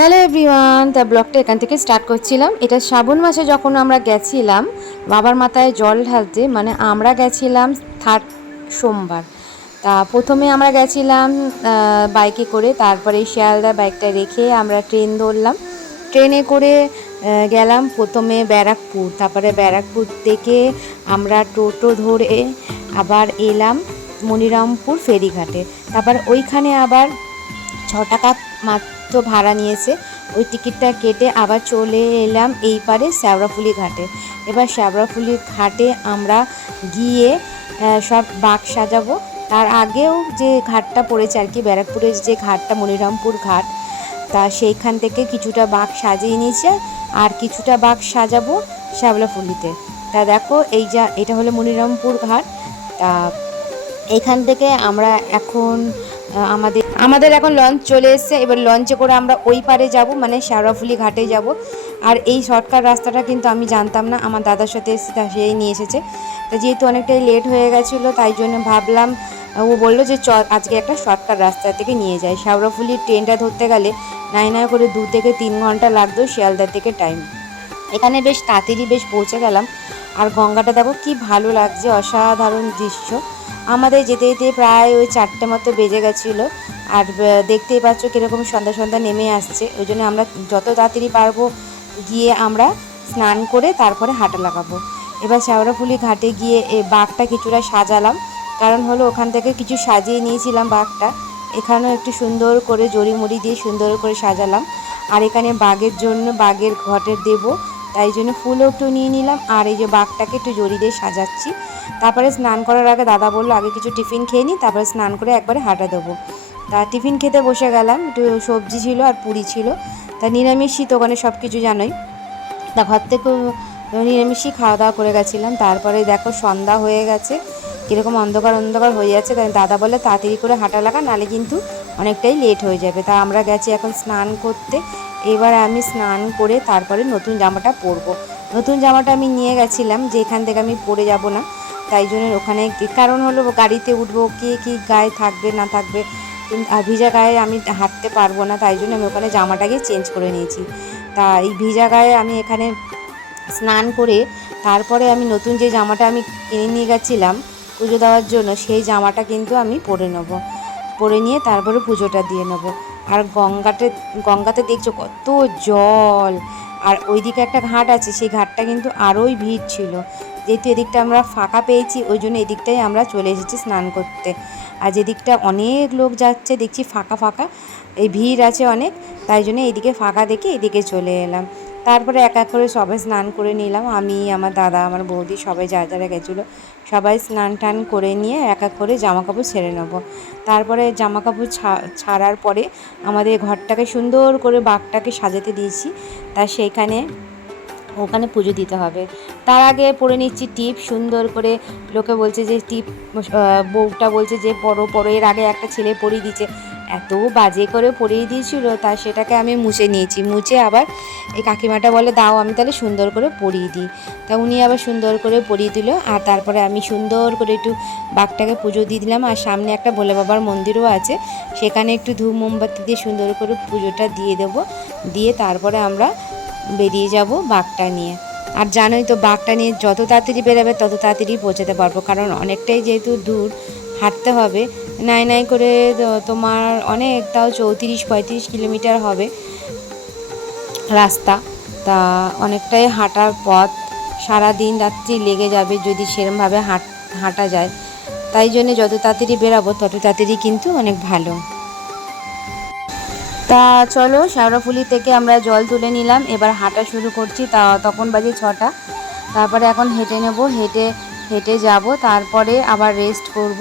Hello everyone, তা ব্লগটা এখান থেকে স্টার্ট করছিলাম। এটা শ্রাবণ মাসে যখন আমরা গেছিলাম বাবার মাথায় জল ঢালতে, মানে আমরা গেছিলাম থার্ড সোমবার। তা প্রথমে আমরা গেছিলাম বাইকে করে, তারপরে শিয়ালদা বাইকটা রেখে আমরা ট্রেন ধরলাম। ট্রেনে করে গেলাম প্রথমে ব্যারাকপুর, তারপরে ব্যারাকপুর থেকে আমরা টোটো ধরে আবার এলাম মনিরামপুর ফেরিঘাটে। তারপর ওইখানে আবার 6 টাকা মাত্র ভাড়া নিয়েছে। ওই টিকিটটা কেটে আবার চলে এলাম এই পারে শ্যাওড়াফুলি ঘাটে। এবার শ্যাওড়াফুলি ঘাটে আমরা গিয়ে সব বাঁক সাজাবো। তার আগেও যে ঘাটটা পড়েছে আর কি, ব্যারাকপুরের যে ঘাটটা মনিরামপুর ঘাট, তা সেইখান থেকে কিছুটা বাঁক সাজিয়ে নিয়েছে আর কিছুটা বাঁক সাজাবো শ্যাওড়াফুলিতে। তা দেখো এটা হলো মনিরামপুর ঘাট। তা এখান থেকে আমরা এখন আমাদের এখন লঞ্চ চলে এসেছে। এবার লঞ্চে করে আমরা ওই পারে যাব, মানে শ্যাওড়াফুলি ঘাটে যাব। আর এই শর্টকাট রাস্তাটা কিন্তু আমি জানতাম না, আমার দাদার সাথে সেই নিয়ে এসেছে। তো যেহেতু অনেকটাই লেট হয়ে গেছিলো, তাই জন্য ভাবলাম, ও বললো যে আজকে একটা শর্টকাট রাস্তা থেকে নিয়ে যায়। শ্যাওড়াফুলির ট্রেনটা ধরতে গেলে নাই করে 2 থেকে 3 ঘন্টা লাগতো শিয়ালদা থেকে টাইম। এখানে বেশ তাড়াতাড়ি পৌঁছে গেলাম। আর গঙ্গাটা দেখো কি ভালো লাগছে, অসাধারণ দৃশ্য। আমাদের যেতে যেতে প্রায় ওই 4টে মতো বেজে গেছিলো। আর দেখতেই পাচ্ছ কীরকম সন্ধ্যা সন্ধ্যা নেমে আসছে। ওই জন্য আমরা যত তাড়াতাড়ি পারবো গিয়ে আমরা স্নান করে তারপরে হাঁটা লাগাবো। এবার শ্যাওড়াফুলি ঘাটে গিয়ে এই বাঘটা কিছুটা সাজালাম, কারণ হলো ওখান থেকে কিছু সাজিয়ে নিয়েছিলাম বাঘটা। এখানেও একটু সুন্দর করে জড়িমড়ি দিয়ে সুন্দর করে সাজালাম। আর এখানে বাঘের জন্য বাঘের ঘটের দেবো, তাই জন্য ফুলও একটু নিয়ে নিলাম। আর এই যে বাঘটাকে একটু জড়ি দিয়ে সাজাচ্ছি। তারপরে স্নান করার আগে দাদা বললো আগে কিছু টিফিন খেয়ে নিই, তারপরে স্নান করে একবারে হাঁটা দেবো। তা টিফিন খেতে বসে গেলাম। একটু সবজি ছিল আর পুরি ছিল। তা নিরামিষই তো, ওখানে সব কিছু জানোই। তা ঘর থেকে নিরামিষই খাওয়া দাওয়া করে গেছিলাম। তারপরে দেখো সন্ধ্যা হয়ে গেছে, কীরকম অন্ধকার অন্ধকার হয়ে যাচ্ছে। তাই দাদা বলে তাড়াতাড়ি করে হাঁটা লাগা, নাহলে কিন্তু অনেকটাই লেট হয়ে যাবে। তা আমরা গেছি এখন স্নান করতে। এবার আমি স্নান করে তারপরে নতুন জামাটা পরবো। নতুন জামাটা আমি নিয়ে গেছিলাম যে এখান থেকে আমি পরে যাব না, তাই জন্য ওখানে, কারণ হলো গাড়িতে উঠবো, কে কী গায়ে থাকবে না থাকবে, আর ভিজা গায়ে আমি হাঁটতে পারবো না, তাই জন্য আমি ওখানে জামাটাকে চেঞ্জ করে নিয়েছি। তা এই ভিজা গায়ে আমি এখানে স্নান করে তারপরে আমি নতুন যে জামাটা আমি কিনে নিয়ে গেছিলাম পুজো দেওয়ার জন্য, সেই জামাটা কিন্তু আমি পরে নেবো। পরে নিয়ে তারপরে পুজোটা দিয়ে নেবো। আর গঙ্গাতে দেখছো কত জল। আর ওইদিকে একটা ঘাট আছে, সেই ঘাটটা কিন্তু আরোই ভিড় ছিল। যেহেতু এদিকটা আমরা ফাঁকা পেয়েছি, ওই জন্য এদিকটাই আমরা চলে এসেছি স্নান করতে। আর যেদিকটা অনেক লোক যাচ্ছে দেখছি ফাঁকা ফাঁকা, এই ভিড় আছে অনেক, তাই জন্য এদিকে ফাঁকা দেখে এদিকে চলে এলাম। তারপরে এক এক করে সবাই স্নান করে নিলাম। আমি, আমার দাদা, আমার বৌদি সবাই যারা যারা গেছিলো সবাই স্নান টান করে নিয়ে এক এক করে জামাকাপড় ছেড়ে নেবো। তারপরে জামাকাপড় ছাড়ার পরে আমাদের ঘরটাকে সুন্দর করে বাঘটাকে সাজাতে দিয়েছি। তা ওখানে পুজো দিতে হবে। তার আগে পরে নিচ্ছি টিপ সুন্দর করে। লোকে বলছে যে টিপ, বউটা বলছে যে পরো। এর আগে একটা ছেলে পরিয়ে দিচ্ছে, এত বাজে করে পরিয়ে দিয়েছিল, তা সেটাকে আমি মুছে নিয়েছি। মুছে আবার এই কাকিমাটা বলে দাও আমি তাহলে সুন্দর করে পরিয়ে দিই। তা উনি আবার সুন্দর করে পরিয়ে দিল। আর তারপরে আমি সুন্দর করে একটু বাঘটাকে পুজো দিয়ে দিলাম। আর সামনে একটা ভোলে বাবার মন্দিরও আছে, সেখানে একটু ধূপ মোমবাতি দিয়ে সুন্দর করে পুজোটা দিয়ে দেবো। দিয়ে তারপরে আমরা বেরিয়ে যাব বাঘটা নিয়ে। আর জানোই তো বাঘটা নিয়ে যত তাড়াতাড়ি বেরোবে তত তাড়াতাড়ি পৌঁছাতে পারবো, কারণ অনেকটাই যেহেতু দূর হাঁটতে হবে। নাই করে তোমার অনেক, তাও 34-35 কিলোমিটার হবে রাস্তা। তা অনেকটাই হাঁটার পথ, সারা দিন রাত্রি লেগে যাবে যদি সেরমভাবে হাঁটা যায়। তাই জন্য যত তাড়াতাড়ি বেরাবো তত তাড়াতাড়ি কিন্তু অনেক ভালো। তা চলো, শ্যাওড়াফুলি থেকে আমরা জল তুলে নিলাম। এবার হাঁটা শুরু করছি। তখন বাজে 6টা। তারপরে এখন হেঁটে নেব, হেঁটে যাব, তারপরে আবার রেস্ট করব।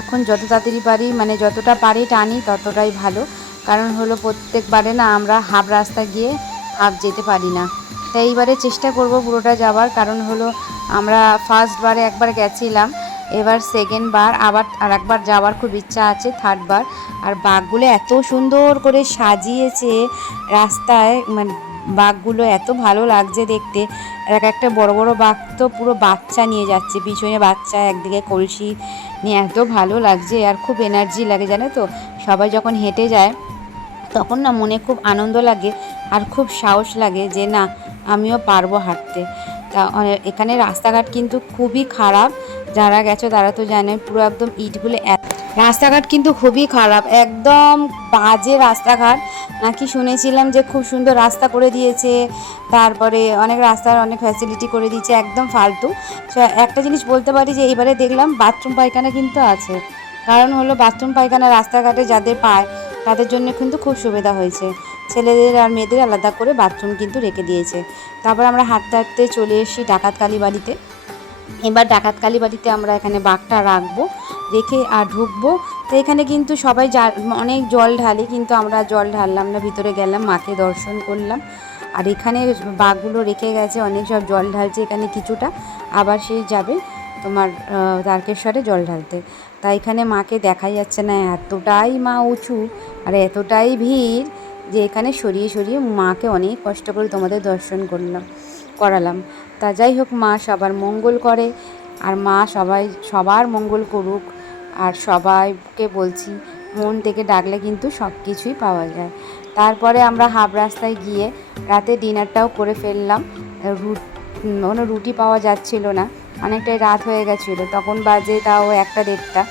এখন যত তাড়াতাড়ি পারি, মানে যতটা পারি টানি ততটাই ভালো, কারণ হলো প্রত্যেকবারে না আমরা হাফ রাস্তা গিয়ে হাফ যেতে পারি না। তাই এইবারে চেষ্টা করব পুরোটা যাওয়ার, কারণ হলো আমরা ফার্স্টবারে একবার গেছিলাম, এবার সেকেন্ড বার আবার আর একবার যাওয়ার খুব ইচ্ছা আছে, থার্ড বার। আর বাঘগুলো এত সুন্দর করে সাজিয়েছে রাস্তায়, মানে বাঘগুলো এত ভালো লাগছে দেখতে। এক একটা বড় বড় বাঘ তো পুরো বাচ্চা নিয়ে যাচ্ছে, পিছনে বাচ্চা, একদিকে কলসি নিয়ে, এত ভালো লাগছে। আর খুব এনার্জি লাগে জানো তো, সবাই যখন হেঁটে যায় তখন না মনে খুব আনন্দ লাগে আর খুব সাহস লাগে যে না আমিও পারবো হাঁটতে। তা এখানে রাস্তাঘাট কিন্তু খুবই খারাপ, যারা গেছো তারা তো জানে, পুরো একদম ইটগুলো রাস্তাঘাট কিন্তু খুবই খারাপ, একদম বাজে রাস্তাঘাট। নাকি শুনেছিলাম যে খুব সুন্দর রাস্তা করে দিয়েছে, তারপরে অনেক রাস্তার অনেক ফ্যাসিলিটি করে দিয়েছে, একদম ফালতু। একটা জিনিস বলতে পারি যে এবারে দেখলাম বাথরুম পায়খানা কিন্তু আছে, কারণ হলো বাথরুম পায়খানা রাস্তাঘাটে যাদের পায় তাদের জন্য কিন্তু খুব সুবিধা হয়েছে, ছেলেদের আর মেয়েদের আলাদা করে বাথরুম কিন্তু রেখে দিয়েছে। তারপর আমরা হাঁটতে হাঁটতে চলে এসেছি ডাকাতকালী বাড়িতে। এবার ডাকাতকালী বাড়িতে আমরা এখানে বাঘটা রাখবো, রেখে আর ঢুকবো। তো এখানে কিন্তু সবাই অনেক জল ঢালে, কিন্তু আমরা জল ঢাললাম না, ভিতরে গেলাম, মাকে দর্শন করলাম। আর এখানে বাঘগুলো রেখে গেছে, অনেক সব জল ঢালছে এখানে কিছুটা, আবার সেই যাবে তোমার তারকেশ্বরে জল ঢালতে। তাই এখানে মাকে দেখাই যাচ্ছে না, এতটাই মা উঁচু আর এতটাই ভিড় যে এখানে সরিয়ে সরিয়ে মাকে অনেক কষ্ট করে তোমাদের দর্শন করালাম। তা যাই হোক, মা সবার মঙ্গল করে, আর মা সবার মঙ্গল করুক। আর সবাইকে বলছি মন থেকে ডাকলে কিন্তু সব কিছুই পাওয়া যায়। তারপরে আমরা হাফ রাস্তায় গিয়ে রাতে ডিনারটাও করে ফেললাম। রুটি পাওয়া যাচ্ছিল না, অনেকটাই রাত হয়ে গেছিলো, তখন বাজে তাও 1টা-1.5টা।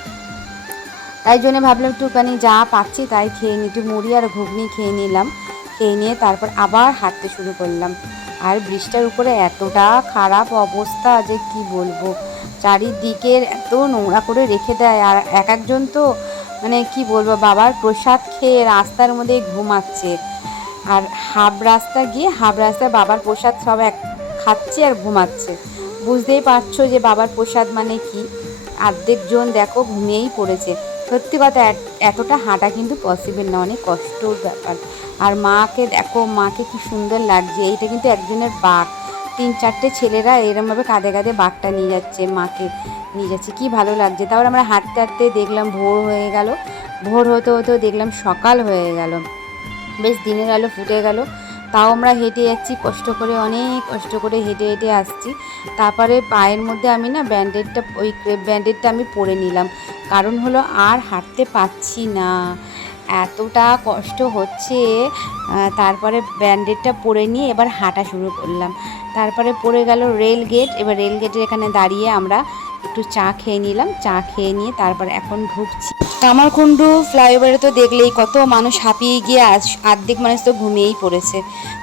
তাই জন্য ভাবলাম একটুখানি যা পাচ্ছি তাই খেয়ে নিই, একটু মুড়ি আর ঘুগনি খেয়ে নিলাম। খেয়ে নিয়ে তারপর আবার হাঁটতে শুরু করলাম। আর ব্রিজটার উপরে এতটা খারাপ অবস্থা যে কি বলবো, চারিদিকের এত নোংরা করে রেখে দেয়। আর একজন তো মানে কি বলবো, বাবার প্রসাদ খেয়ে রাস্তার মধ্যে ঘুমাচ্ছে। আর হাফ রাস্তায় বাবার প্রসাদ সব খাচ্ছে আর ঘুমাচ্ছে। বুঝতেই পারছো যে বাবার প্রসাদ মানে কি। অর্ধেকজন দেখো ঘুমিয়েই পড়েছে। সত্যি কথা, এতটা হাঁটা কিন্তু পসিবল না, অনেক কষ্টর ব্যাপার। আর মাকে দেখো, মাকে কি সুন্দর লাগছে। এইটা কিন্তু একজনের বাঘ, 3-4টে ছেলেরা এরমভাবে কাঁধে কাঁধে বাঘটা নিয়ে যাচ্ছে, মাকে নিয়ে যাচ্ছে, কি ভালো লাগছে। তারপর আমরা হাঁটতে হাঁটতে দেখলাম ভোর হয়ে গেল, ভোর হতে হতেও দেখলাম সকাল হয়ে গেল, বেশ দিনের আলো ফুটে গেল। তাও আমরা হেঁটে যাচ্ছি কষ্ট করে, অনেক কষ্ট করে হেঁটে হেঁটে আসছি। তারপরে পায়ের মধ্যে আমি না ওই ক্রেপ ব্যান্ডেডটা আমি পরে নিলাম, কারণ হলো আর হাঁটতে পারছি না, এতটা কষ্ট হচ্ছে। তারপরে ব্যান্ডেডটা পরে নিয়ে এবার হাঁটা শুরু করলাম। তারপরে পড়ে গেল রেল গেট। এবার রেল গেটের এখানে দাঁড়িয়ে আমরা একটু চা খেয়ে নিলাম, চা খেয়ে নিয়ে তারপর এখন ঢুকছি কামারকুণ্ডু ফ্লাইওভারে। তো দেখলেই কত মানুষ হাঁপিয়ে গিয়ে অর্ধেক মানুষ তো ঘুমিয়েই পড়েছে।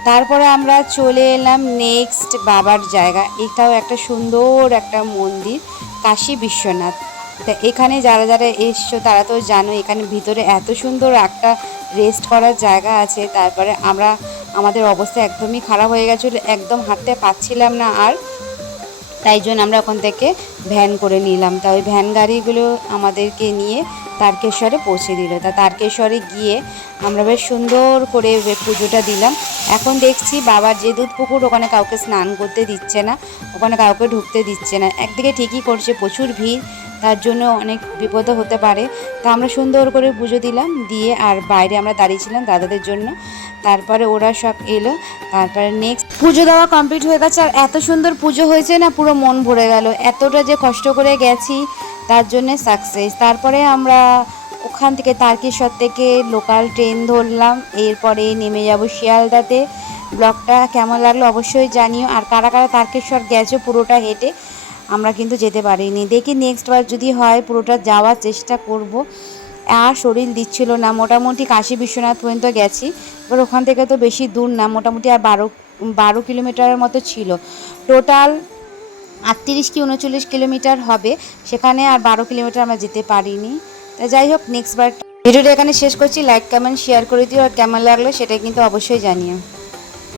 তারপরে আমরা চলে এলাম নেক্সট বাবার জায়গা। এটাও একটা সুন্দর একটা মন্দির, কাশী বিশ্বনাথ। তা এখানে যারা যারা এসছো তারা তো জানো, এখানে ভিতরে এত সুন্দর একটা রেস্ট করার জায়গা আছে। তারপরে আমাদের অবস্থা একদমই খারাপ হয়ে গেছিলো, একদম হাঁটতে পারছিলাম না আর, তাই জন্য আমরা ওখান থেকে ভ্যান করে নিলাম। তা ওই ভ্যান গাড়িগুলো আমাদেরকে নিয়ে তারকেশ্বরে পৌঁছে দিল। তা তারকেশ্বরে গিয়ে আমরা বেশ সুন্দর করে পুজোটা দিলাম। এখন দেখছি বাবার যে দুধ পুকুর, ওখানে কাউকে স্নান করতে দিচ্ছে না, ওখানে কাউকে ঢুকতে দিচ্ছে না। একদিকে ঠিকই করছে, প্রচুর ভিড়, তার জন্য অনেক বিপদও হতে পারে। তা আমরা সুন্দর করে পুজো দিলাম, দিয়ে আর বাইরে আমরা দাঁড়িয়েছিলাম দাদাদের জন্য। তারপরে ওরা সব এলো, তারপরে নেক্সট পুজো দেওয়া কমপ্লিট হয়ে গেছে। আর এত সুন্দর পুজো হয়েছে না, পুরো মন ভরে গেল, এতটা যে কষ্ট করে গেছি তার জন্যে সাকসেস। তারপরে আমরা ওখান থেকে তারকেশ্বর থেকে লোকাল ট্রেন ধরলাম, এরপরে নেমে যাব শিয়ালদাতে। ব্লগটা কেমন লাগলো অবশ্যই জানিও। আর কারা কারা তারকেশ্বর গেছো পুরোটা হেঁটে, আমরা কিন্তু যেতে পারিনি, দেখি নেক্সট বার যদি হয় পুরোটা যাওয়ার চেষ্টা করব। আর শরীর দিচ্ছিল না, মোটামুটি কাশী বিশ্বনাথ পর্যন্ত গেছি। এবার ওখান থেকে তো বেশি দূর না, মোটামুটি আর 12 কিলোমিটারের মতো ছিল। টোটাল 38 কি 39 কিলোমিটার হবে, সেখানে আর 12 কিলোমিটার আমরা যেতে পারিনি। তা যাই হোক, নেক্সট বার ভিডিওটা এখানে শেষ করছি। লাইক কমেন্ট শেয়ার করে দিও, আর কেমন লাগলো সেটা কিন্তু অবশ্যই জানিও।